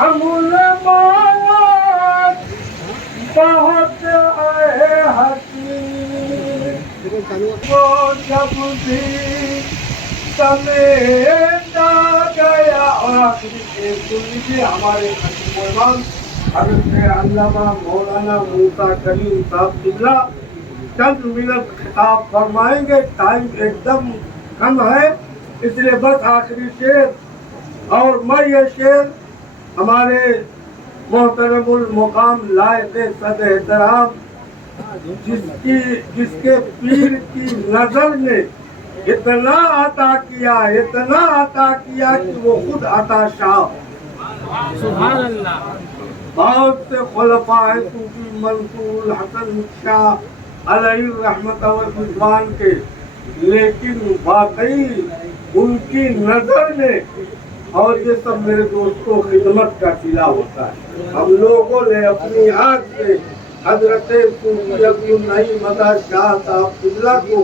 حمل مات بہت اے حکیم وہ جب بھی سمیٹا گیا. اور آخری شعر سن لیجیے ہمارے خطیب و امام حضرت علامہ مولانا موسیٰ کلیم صاحب قبلہ چند منٹ خطاب فرمائیں گے. ٹائم ایک دم کم ہے اس لیے بس آخری شعر. اور میں یہ شعر ہمارے محترم المقام لائق صد احترام جس کے پیر کی نظر نے اتنا عطا کیا کہ وہ خود عطا شاہ. سبحان اللہ. بہت سے خلفاء صوفی منصور حسن شاہ علیہ الرحمت و رضوان کے، لیکن واقعی ان کی نظر نے، اور یہ سب میرے دوستوں خدمت کا صلہ ہوتا ہے. ہم لوگوں نے اپنی آنکھ سے حضرت صوفی عبد النعیم ادا شاہ صاحب قبلہ کو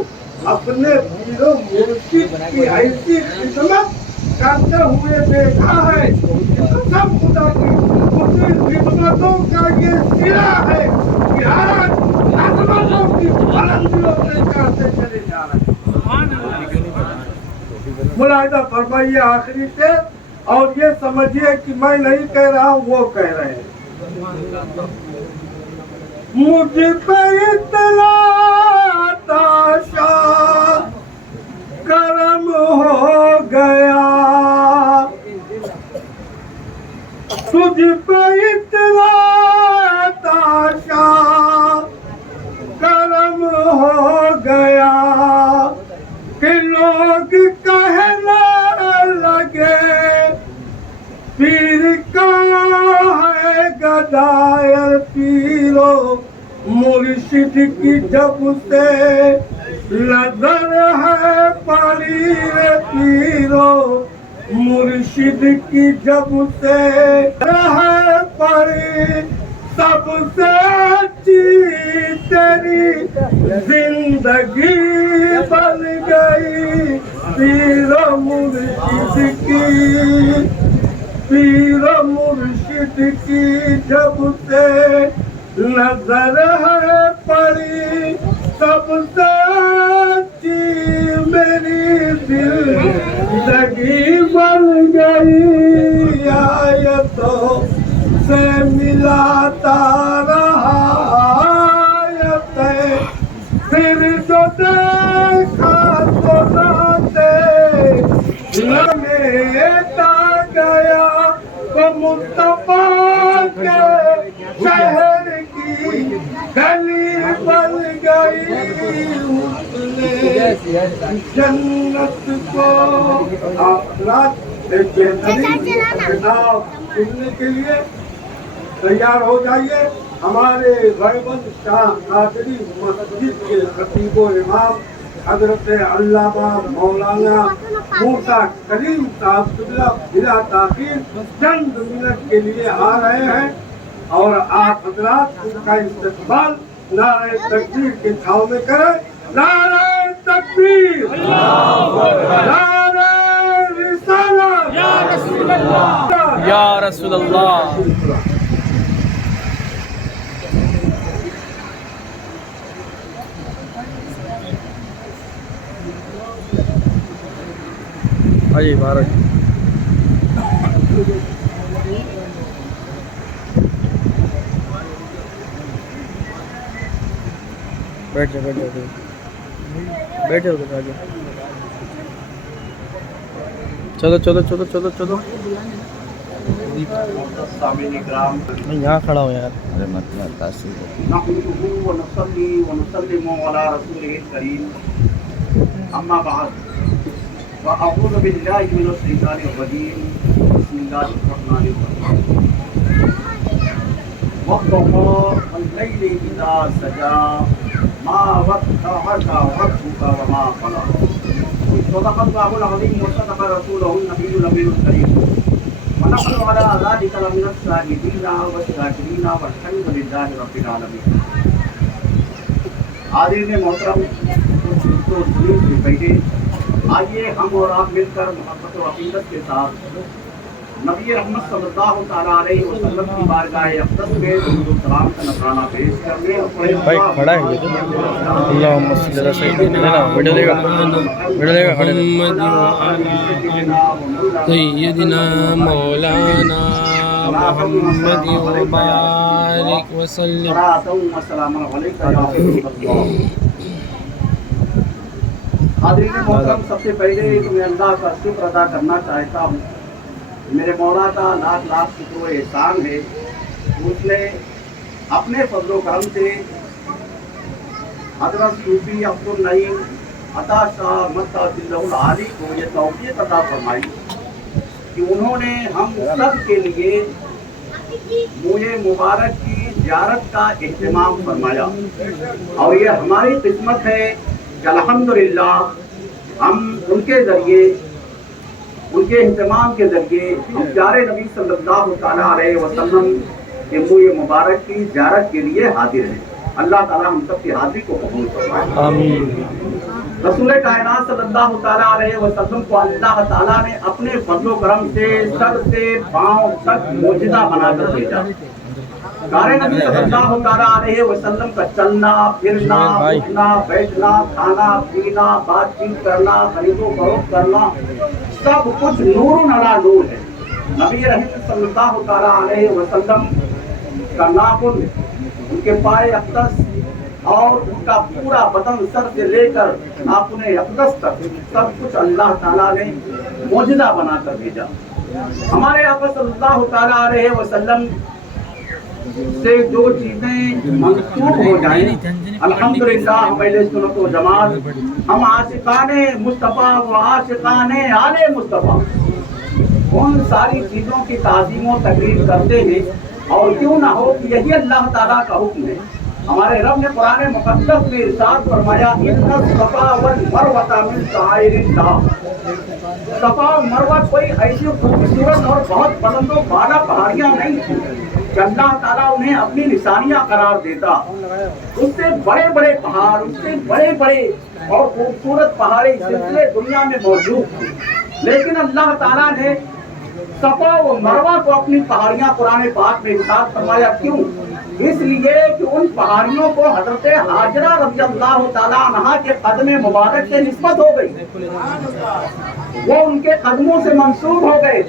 اپنے پیر و مرشد کی ایسی خدمت کرتے ہوئے دیکھا ہے. قسم خدا کی ان خدمتوں کا یہ صلہ ہے کہ آج عظمتوں کی بلندیوں سے چڑھتے چلے جا رہے ہیں. ملاحظہ فرمائیے آخری سے، اور یہ سمجھیے کہ میں نہیں کہہ رہا ہوں، وہ کہہ رہے ہیں. مجھ پہ اطلاع تاشا کرم ہو گیا، تجھ پہ اطلاع تاشا کرم ہو گیا کہ لوگ کہنے لگے پیر کا ہے گدایر. پیرو مرشد کی جب سے نظر ہے پڑی رے، پیرو مرشد کی جب سے ہے پڑی، سب سے اچھی تیری زندگی بن گئی. پیر مرشد کی جب سے نظر ہے پڑی، سب سے اچھی میری زندگی بن گئی. آیتوں سے ملاتا رہا آیتیں، پھر جو دیکھا تو سمیٹا گیا. تو مصطفیٰ کے شہر کی گلی بن گئی. جنت کو ایک بہترین کتاب سننے کے لیے تیار ہو جائیے. ہمارے غیبت شاہ قادری مسجد کے خطیب و امام حضرت علامہ مولانا موسیٰ کلیم صاحب قبلہ بلا تاخیر چند منٹ کے لیے آ رہے ہیں، اور آپ حضرات ان کا استقبال نعرہ تکبیر کے چھاؤں میں کریں. نعرہ تکبیر، نعرہ رسالت، یا رسول اللہ، یا رسول اللہ. جی بھارت بیٹھ جاؤ چلو. میں یہاں کھڑا ہوں یار. نحمده ونصلي ونسلم على رسوله الكريم، اما بعد، واعوذ بالله من الشيطان الرجيم، بسم الله الرحمن الرحيم. والضحى والليل اذا سجى ما ودعك ربك وما قلى. صدق الله العظيم وصدق رسوله النبي الامين الكريم، ونحن على ذلك لمن الشاهدين والشاكرين والحمد لله رب العالمين. حاضرین محترم دوستوں سنیں سے بیٹھے، آئیے ہم اور آپ مل کر محبت و عقیدت کے ساتھ نبی رحمت صلی اللہ تعالیٰ علیہ وسلم کی بارگاہ اقدس میں درود و سلام کا نذرانہ پیش کرنے اور بھائی کھڑا ہے یہ تو اللہم صلی علی سیدنا ویڈیو لے گا کھڑے سیدنا مولانا محمد وبارک وسلم. السلام علیکم. حاضرین محترم، سب سے پہلے تو میں اللہ کا شکر ادا کرنا چاہتا ہوں. میرے مولا کا لاکھ لاکھ شکر و احسان ہے. اس نے اپنے فضل و کرم سے حضرت صوفی عبد النعیم عطا شاہ مدۃ العالی کو یہ توفیق عطا فرمائی کہ انہوں نے ہم سب کے لیے موئے مبارک کی زیارت کا اہتمام فرمایا. اور یہ ہماری قسمت ہے کہ الحمدللہ ہم ان کے ذریعے، ان کے اہتمام کے ذریعے ہم پیارے نبی صلی اللہ تعالیٰ علیہ وسلم کے موئے مبارک کی زیارت کے لیے حاضر ہیں. اللہ تعالیٰ ہم سب کی حاضری کو قبول فرمائے. آمین. رسول کائنات صلی اللہ تعالیٰ علیہ وسلم کو اللہ تعالیٰ نے اپنے فضل و کرم سے سر سے پاؤں تک معجزہ بنا کر بھیجا. پیارے نبی صلی اللہ تعالیٰ علیہ وسلم کا چلنا پھرنا اٹھنا بیٹھنا کھانا پینا بات چیت کرنا خرید و فروخت کرنا سب کچھ نور علی نور ہے. نبی رحمت صلی اللہ تعالیٰ علیہ وسلم کا ناخن، ان کے پائے اقدس اور ان کا پورا بدن سر سے لے کر ناخن اقدس تک سب کچھ اللہ تعالیٰ نے معجزہ بنا کر بھیجا. ہمارے آقا صلی اللہ تعالیٰ علیہ وسلم سے جو چیزیں منسوخ ہو جائیں، الحمدللہ پہلے سنت و جماعت ہم عاشقان مصطفیٰ و عاشقان آل مصطفیٰ ان ساری چیزوں کی تعظیم و تقریر کرتے ہیں. اور کیوں نہ ہو کہ یہی اللہ تعالیٰ کا حکم ہے. ہمارے رب نے قرآن مقدس میں ارشاد فرمایا ان الصفا والمروہ من شعائر اللہ. صفا اور مروہ کوئی ایسی خوبصورت اور بہت بلند و بالا پہاڑیاں نہیں تھیں کہ اللہ تعالیٰ انہیں اپنی نشانیاں قرار دیتا. اس سے بڑے بڑے پہاڑ، اس سے بڑے بڑے اور خوبصورت پہاڑی سلسلے دنیا میں موجود تھے، لیکن اللہ تعالیٰ نے صفا و مروہ کو اپنی پہاڑیاں قرآن پاک میں ارشاد فرمایا. کیوں؟ اس لیے کہ ان پہاڑیوں کو حضرت ہاجرہ رضی اللہ تعالیٰ عنہا کے قدم مبارک سے نسبت ہو گئی، وہ ان کے قدموں سے منسوب ہو گئے،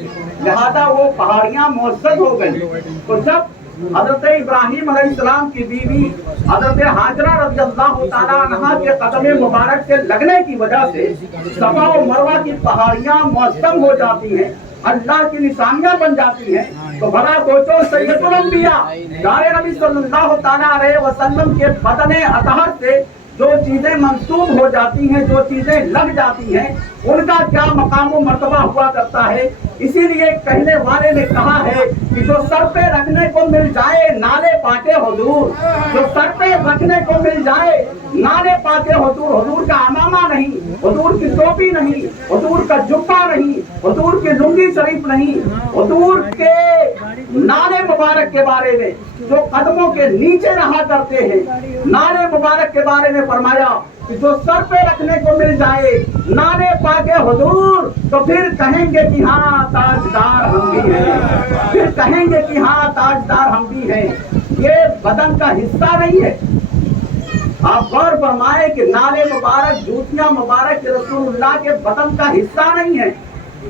لہذا وہ پہاڑیاں معزز ہو گئی. تو جب حضرت ابراہیم علیہ السلام کی بیوی حضرت ہاجرہ رضی اللہ تعالیٰ عنہا کے قدم مبارک سے لگنے کی وجہ سے صفا و مروہ کی پہاڑیاں معظم ہو جاتی ہیں، اللہ کی نشانیاں بن جاتی ہیں. تو بھلا سوچو سید الانبیاء پیارے نبی صلی اللہ تعالیٰ علیہ وسلم کے بدن اطہر سے جو چیزیں منسوب ہو جاتی ہیں، جو چیزیں لگ جاتی ہیں، ان کا کیا مقام و مرتبہ ہوا کرتا ہے. اسی لیے کہنے والے نے کہا ہے کہ جو سر پہ رکھنے کو مل جائے نالے پاتے حضور، جو سر پہ رکھنے کو مل جائے نالے پاتے حضور. حضور کا امامہ نہیں، حضور کی ٹوپی نہیں، حضور کا جبہ نہیں، حضور کی لنگی شریف نہیں، حضور کے نالے مبارک کے بارے میں جو قدموں کے نیچے رہا کرتے ہیں، نالے مبارک کے بارے میں فرمایا کہ جو سر پہ رکھنے کو مل جائے نالے پاکے حضور، تو پھر کہیں گے کہ ہاں تاجدار ہم بھی ہیں، پھر کہیں گے کہ ہاں تاجدار ہم بھی ہیں. یہ بدن کا حصہ نہیں ہے. آپ غور فرمائیں کہ نالے مبارک، جوتیاں مبارک رسول اللہ کے بدن کا حصہ نہیں ہے،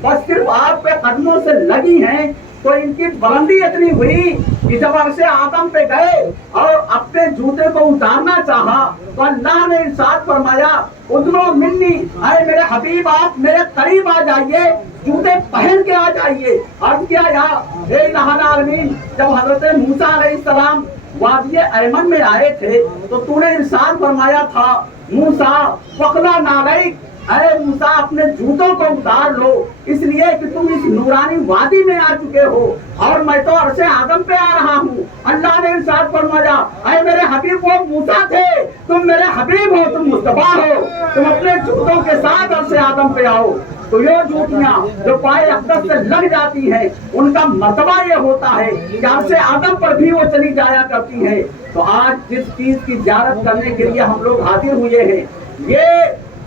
بس صرف آپ کے قدموں سے لگی ہیں. تو ان کی بلندی اتنی ہوئی کہ جب عرش آدم پہ گئے اور اپنے جوتے کو اتارنا چاہا تو اللہ نے ارشاد فرمایا ادنو منی، اے میرے حبیب آپ میرے قریب آ جائیے، جوتے پہن کے آ جائیے. عرض کیا یا اے الہ العالمین، جب حضرت موسیٰ علیہ السلام وادی ایمن میں آئے تھے تو تو نے ارشاد فرمایا تھا موسیٰ فخلا نالیک، اے موسیٰ اپنے جوتوں کو اتار لو، اس لیے کہ تم اس نورانی وادی میں آ چکے ہو اور میں تو عرش آدم پہ آ رہا ہوں. اللہ نے ارشاد فرمایا اے میرے حبیب، وہ موسیٰ تھے، تم میرے حبیب ہو، تم مصطفیٰ ہو، تم اپنے جوتوں کے ساتھ عرش آدم پہ آؤ. تو یہ جوتیاں جو پائے اقدس سے لگ جاتی ہیں ان کا مرتبہ یہ ہوتا ہے کہ عرش آدم پر بھی وہ چلی جایا کرتی ہیں. تو آج جس چیز کی زیارت کرنے کے لیے ہم لوگ حاضر ہوئے ہیں، یہ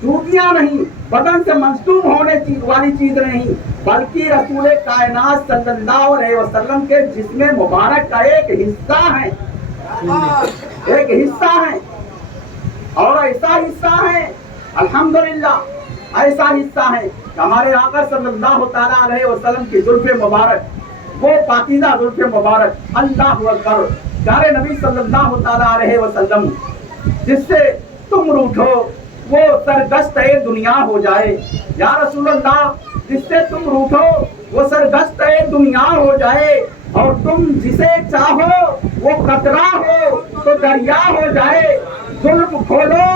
जूतियां नहीं, बदन से मंसूब होने वाली चीज नहीं, बल्कि रसूल कायनात सल्लल्लाहु अलैहि वसल्लम के जिस्म मुबारक का एक हिस्सा है, एक हिस्सा है। और ऐसा हिस्सा है, अल्हम्दुलिल्लाह, ऐसा हिस्सा है कि हमारे आका सल्लल्लाहु ताला अलैहि वसल्लम की जुल्फ़े मुबारक, वो पाकीज़ा जुल्फ़े मुबारक, अल्लाहु अकबर, प्यारे नबी सल्लल्लाहु ताला अलैहि वसल्लम, जिससे तुम रूठो वो सरगश्त दुनिया हो जाए। या रसूल अल्लाह, जिससे तुम रूठो वो सरगश्त दुनिया हो जाए, और तुम जिसे चाहो वो कतरा हो तो दरिया हो जाए। जुल्फ खोलो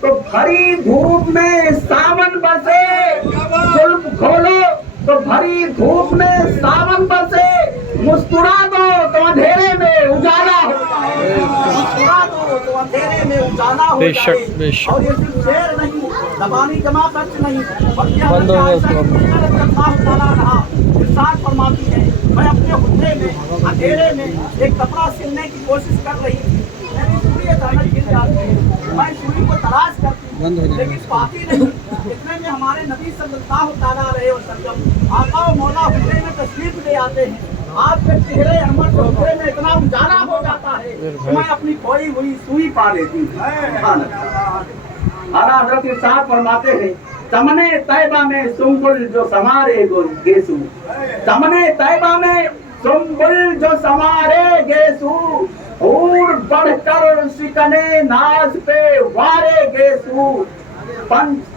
तो भरी धूप में सावन बरसे, जुल्फ खोलो तो भरी धूप में सावन बरसे, मुस्कुरा दो तो अंधेरे में उजाला हो जाए, मुस्कुरा दो तो अंधेरे में उजाला हो बेशक, जाए। बेशक। और ये सिर्फ शेर नहीं, ज़बानी जमा खर्च नहीं, बल्कि बंद हो गया उसका। इरशाद फरमाती है, मैं अपने हुज्रे में अंधेरे में एक कपड़ा सिलने की कोशिश कर रही थी, मेरी सुई अचानक गिर जाती है, मैं सुई को तलाश करती हूँ लेकिन पाती नहीं। इतने में हमारे नबी सल्लल्लाहु ताला अलैहि वसल्लम आका और मौला हुज्रे में तशरीफ ले आते हैं। आपके चेहरे अहमद के हुज्रे में इतना उजाला हो जाता है कि मैं अपनी खोई हुई सुई पा लेती हूँ। आला हज़रत इरशाद फरमाते हैं, चमने तैबा में सुम्बुल जो समारे गेसू, चमने तैबा में सुम्बुल जो समारे गेसू, और बढ़कर शिकने नाज पे वारे गेसू।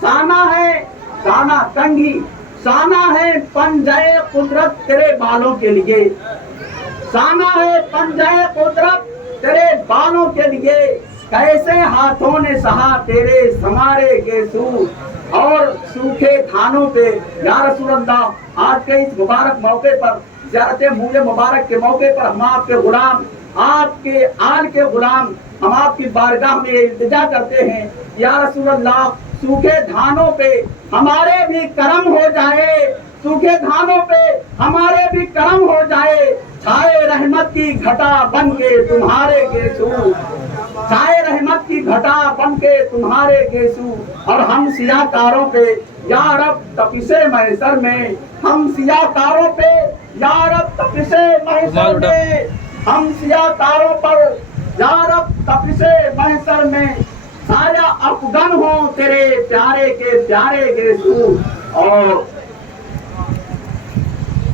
साना है, साना तंगी, साना है पंजाए कुदरत तेरे बालों के लिए, साना है पंजाए कुदरत तेरे बालों के लिए, कैसे हाथों ने सहा तेरे समारे गेसू। और सूखे थानों पे या रसूल अल्लाह, आज के इस मुबारक मौके पर, ज़ियारत मुझे मुबारक के मौके पर, हम आपके गुलाम, आपके आल के गुलाम, हम आपकी बारगाह में इल्तिजा करते हैं, या रसूल अल्लाह, सूखे धानों पे हमारे भी करम हो जाए, सूखे धानों पे हमारे भी करम हो जाए, छाए रहमत की घटा बन के तुम्हारे गेसू, छाए रहमत की घटा बन के तुम्हारे गेसू। और हम सियाकारों पे या रब तपिशे महशर में, हम सियाकारों पे या रब तपिशे महशर में, हम सियाकारों पर या रब तपिशे महशर में, साया अफगन हो तेरे प्यारे के प्यारे गेसू। और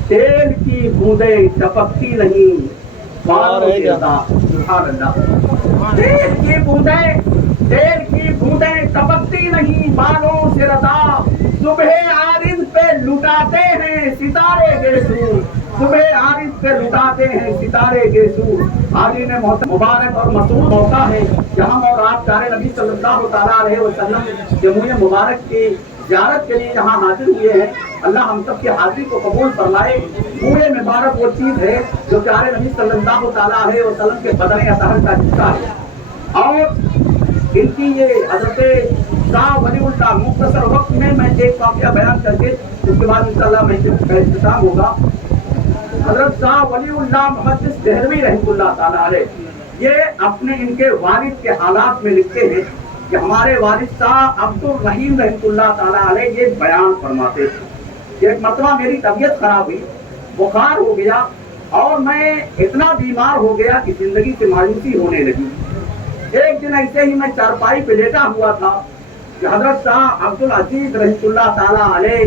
तेल की बूंदें टपकती नहीं बालों से रदा, सुभान अल्लाह, तेल की बूंदें टपकती नहीं बालों से रदा, सुबह आरिज़ पे लुटाते हैं सितारे गेसू, सुबह आरिज़ पे लुटाते हैं सितारे गेसू। हाजी ने मुबारक और मसूद मौका है कि हम और आप प्यारे नबी सल्लल्लाहु ताला अलैहि वसल्लम के मुँह मुबारक की ज़ियारत के लिए यहाँ हाजिर हुए हैं। अल्लाह हम सब की हाजिरी को कबूल फरमाए। मुँह मुबारक वो चीज़ है जो प्यारे नबी सल्लल्लाहु ताला अलैहि वसल्लम के बदन अतहर का हिस्सा है। और इनकी ये हज़रत शाह वलीउल्लाह, मुख्तसर वक्त में मैं एक वाक़या बयान करके उसके बाद इंशाअल्लाह महफिल का इख्तिताम होगा। हज़रत शाह वलीउल्लाह मुहद्दिस देहलवी रहमतुल्लाह ताला अलैह, ये अपने इनके वालिद के हालात में लिखते हैं कि हमारे वालिद शाह अब्दुल रहीम रहमतुल्लाह ताला अलैह ये बयान फरमाते थे। एक मरतबा मेरी तबीयत खराब हुई, बुखार हो गया और मैं इतना बीमार हो गया कि जिंदगी से मायूसी होने लगी। एक दिन ऐसे ही मैं चारपाई पे लेटा हुआ था कि हजरत शाह अब्दुल अजीज रहमतुल्लाह ताला अलैह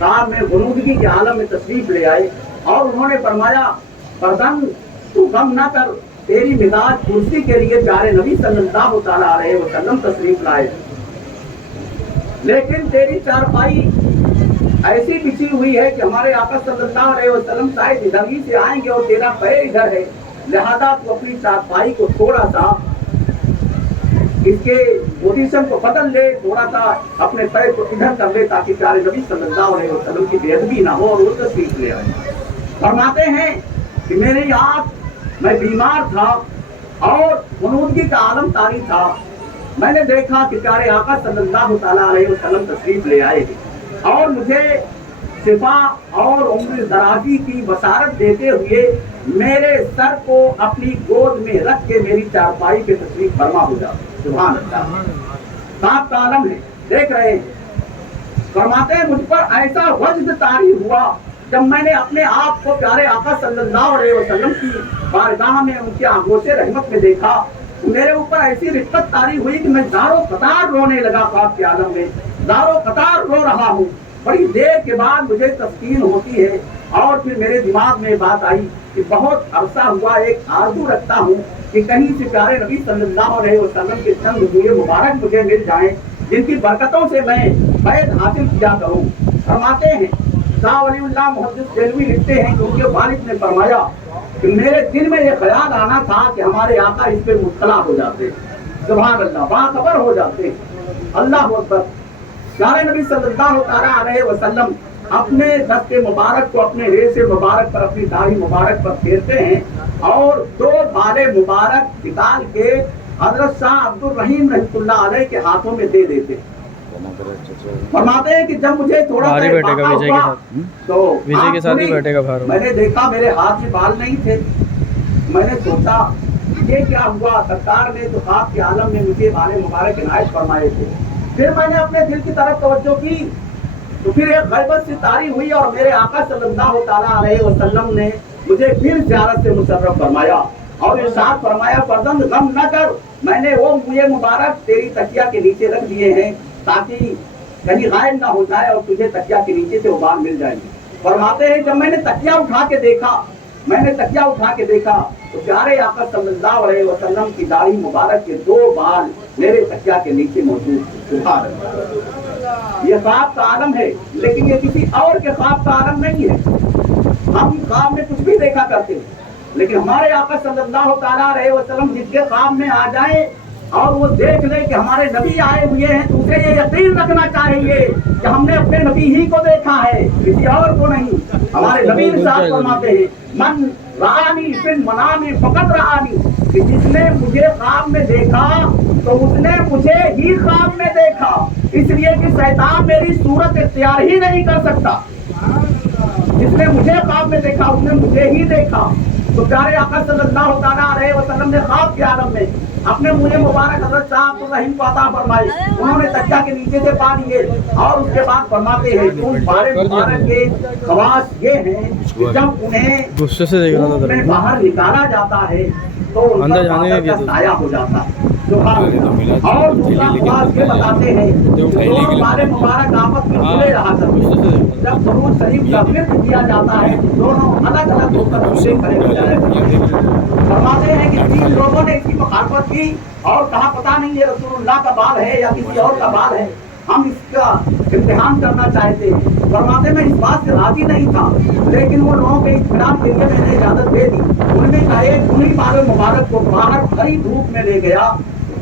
साहब में गुनूदगी के आलम में तशरीफ ले आए और उन्होंने फरमाया, फरजंद तू गम न कर, तेरी मिजाज कुर्सी के लिए प्यारे नबी सल्लल्लाहु ताला अलैहि वसल्लम तशरीफ लाए, लेकिन तेरी चारपाई ऐसी बिछी हुई है कि हमारे आका सल्लल्लाहु अलैहि वसल्लम शायद इधर ही से आएंगे और तेरा पैर इधर है, लिहाजा तू अपनी चारपाई को थोड़ा सा इसके पोजीशन को बदल ले, थोड़ा सा अपने पैर को इधर कर ले ताकि प्यारे नबी सल्लल्लाहु अलैहि वसल्लम की बेअदबी ना हो और वो तशरीफ ले आए। फरमाते हैं कि मेरी आँख, मैं बीमार था और गुनूदगी का आलम तारी था, मैंने देखा कि प्यारे आका सल्लल्लाहु ताला अलैहि वसल्लम तशरीफ ले आए और मुझे शिफा और उम्र दराजी की बसारत देते हुए मेरे सर को अपनी गोद में रख के मेरी चारपाई पे तशरीफ फरमा हो जाओ। सुभान अल्लाह। साफ का आलम है, देख रहे हैं। फरमाते हैं मुझ पर ऐसा वज्द तारी हुआ जब मैंने अपने आप को प्यारे आका सल्लल्लाहु अलैहि वसल्लम की बारगाह में उनकी आंखों से रहमत में देखा, मेरे ऊपर ऐसी रिफ्फत तारी हुई कि मैं दारो कतार रोने लगा। ख्वाब के आलम में दारो कतार रो रहा हूँ। बड़ी देर के बाद मुझे तस्कीन होती है और फिर मेरे दिमाग में बात आई कि बहुत अरसा हुआ एक आरज़ू रखता हूँ कि कहीं से प्यारे नबी सल्लल्लाहु अलैहि वसल्लम के चंद हुए मुबारक मुझे मिल जाएं, जिनकी बरकतों से मैं फैज़ हासिल किया करूँ। फरमाते हैं शाह वलीउल्लाह मुहद्दिस देहलवी लिखते हैं कि उनके वालिद ने फरमाया कि मेरे दिल में ये ख्याल आना था कि हमारे आका इस पे मुब्तला हो जाते, सुभान अल्लाह, बाखबर हो जाते। अल्लाह अकबर। प्यारे नबी सल्लल्लाहु अलैहि वसल्लम अपने दस्ते मुबारक को अपने रेसे मुबारक पर, अपनी दाढ़ी मुबारक पर फेरते हैं और 2 बाले मुबारक निकाल के हजरत शाह अब्दुल रहीम रहमतुल्लाह अलैह के हाथों में दे देते हैं। फरमाते हैं कि जब मुझे थोड़ा सा बैठेगा विजय के साथ, तो विजय के साथ ही बैठेगा बाहर। मैंने देखा मेरे हाथ में बाल नहीं थे। मैंने सोचा ये क्या हुआ, सरकार ने तो ख्वाब के आलम में मुझे बाले मुबारक इनायत फरमाए थे। फिर मैंने अपने दिल की तरफ तवज्जो की तो फिर एक गैबत से तारी हुई और मेरे आका सल्लल्लाहु अलैहि वसल्लम ने मुझे फिर ज़ियारत से मुशर्रफ फरमाया और इरशाद फरमाया, फर्जंद गम न कर, मैंने वो मुझे मुबारक तेरी तकिया के नीचे रख दिए हैं ताकि कहीं गायब ना हो जाए और तुझे तकिया के नीचे से उबाल मिल जाएगी। फरमाते हैं जब मैंने तकिया उठा के देखा तो प्यारे आका सल्लल्लाहु अलैहि वसल्लम की दाढ़ी मुबारक के 2 बाल मेरे तकिया के नीचे मौजूद थे। सुभान अल्लाह। ये ख्वाब का आलम है, लेकिन ये किसी और के ख्वाब का आलम नहीं है। हम ख्वाब में कुछ भी देखा करते हैं, लेकिन हमारे आका सल्लल्लाहु अलैहि वसल्लम जिसके ख्वाब में आ जाए और वो देख ले कि हमारे नबी आए हुए हैं तो उसे ये यकीन रखना चाहिए कि हमने अपने नबी ही को देखा है, किसी और को नहीं। हमारे नबी इरशाद फरमाते हैं, मन रानी फिर मनामी फकत रानी, कि जिसने मुझे ख्वाब में देखा तो उसने मुझे ही ख्वाब में देखा, इसलिए कि शैतान मेरी सूरत इख्तियार ही नहीं कर सकता। जिसने मुझे ख्वाब में देखा उसने मुझे ही देखा। तो प्यारे आका सल्लल्लाहु अलैहि वसल्लम ने ख्वाब के आलम में अपने मुझे मुबारक हज़रत शाह अब्दुल रहीम को अता फरमाई। उन्होंने तकिया के नीचे से पा लिए और उसके बाद फरमाते हैं तुम बारे मुबारक के खवास ये हैं कि जब उन्हें गुस्से से देख रहा था बाहर निकाला जाता है तो अंदर जाने का साया हो जाता है। और दूसरा ख्वास ये बताते हैं बारे मुबारक आपस में जुड़े रहा करते। जब दुरूद शरीफ का विर्द किया जाता है दोनों अलग अलग होकर दूसरे खड़े हो जाते। फरमाते हैं कि 3 लोगों ने इसकी मुखालफत की और कहा पता नहीं ये रसूलुल्लाह का बाल है या किसी और का बाल है, हम इसका इम्तिहान करना चाहते हैं। फरमाते मैं इस बात से राजी नहीं था, लेकिन वो लोगों के इत्मीनान के लिए मैंने इजाजत दे दी। उनमें का एक उन्हीं बाल मुबारक को बाहर खरी धूप में ले गया,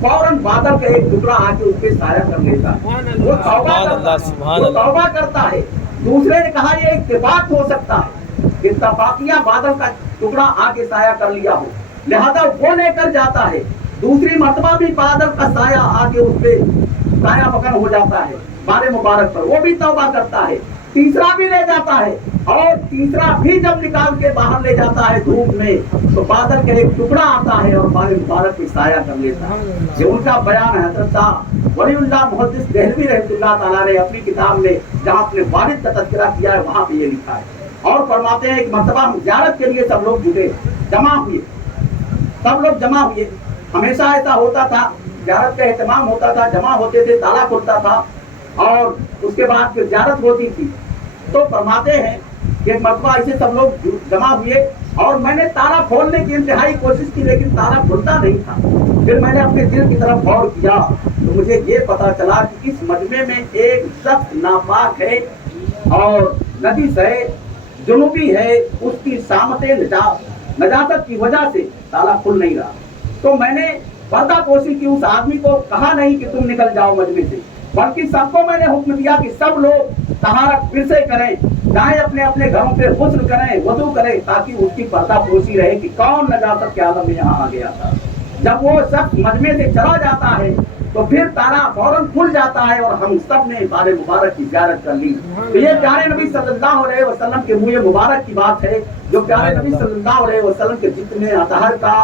फौरन बादल का एक टुकड़ा आके उस पे साया कर लेता है। वो तौबा करता है। दूसरे ने कहा ये इत्तेफाक हो सकता है, इत्तेफाकिया बादल का टुकड़ा आके साया कर लिया हो, लिहाजा वो लेकर जाता है। दूसरी मर्तबा भी बादल का साया आके उस पे साया मकान हो जाता है बारे मुबारक पर, वो भी तौबा करता है। तीसरा भी ले जाता है और तीसरा भी जब निकाल के बाहर ले जाता है धूप में तो बादल का एक टुकड़ा आता है और बारे मुबारक पे साया कर लेता है। ये उनका बयान है। हज़रत शाह वलीउल्लाह मुहद्दिस देहलवी रहमतुल्लाह तआला ने अपनी किताब में जहाँ अपने वालिद का तज़किरा किया है वहाँ पे ये लिखा है। और फरमाते हैं एक मर्तबा हम ज़ियारत के लिए सब लोग जुटे, जमा हुए, सब लोग जमा हुए। हमेशा ऐसा होता था, ज़ियारत का एहतमाम होता था, जमा होते थे, ताला खुलता था और उसके बाद फिर ज़ियारत होती थी। तो फरमाते हैं कि एक मर्तबा ऐसे सब लोग जमा हुए और मैंने ताला खोलने की इंतहाई कोशिश की, लेकिन ताला खुलता नहीं था। फिर मैंने अपने दिल की तरफ गौर किया तो मुझे ये पता चला कि इस मजमे में एक शख्स नापाक है और नजीस है, जुनूबी है, उसकी सामते नजासत की वजह से ताला खुल नहीं रहा। तो मैंने पर्दापोशी की, उस आदमी को कहा नहीं कि तुम निकल जाओ मजमे से, बल्कि सबको मैंने हुक्म दिया कि सब लोग तहारत फिर से करें, जाएं अपने अपने घरों पे गुस्ल करें, वजू करें, ताकि उसकी पर्दापोशी रहे कि कौन नजासत के आलम में यहाँ आ गया था। जब वो शख्स मजमे से चला जाता है तो फिर ताला फौरन खुल जाता है और हम सब ने बारे मुबारक की ज़ियारत कर ली। तो ये प्यारे नबी सल्लल्लाहु अलैहि वसल्लम के मुँह मुबारक की बात है, जो प्यारे नबी सल्लल्लाहु अलैहि वसल्लम के जितने अतहर का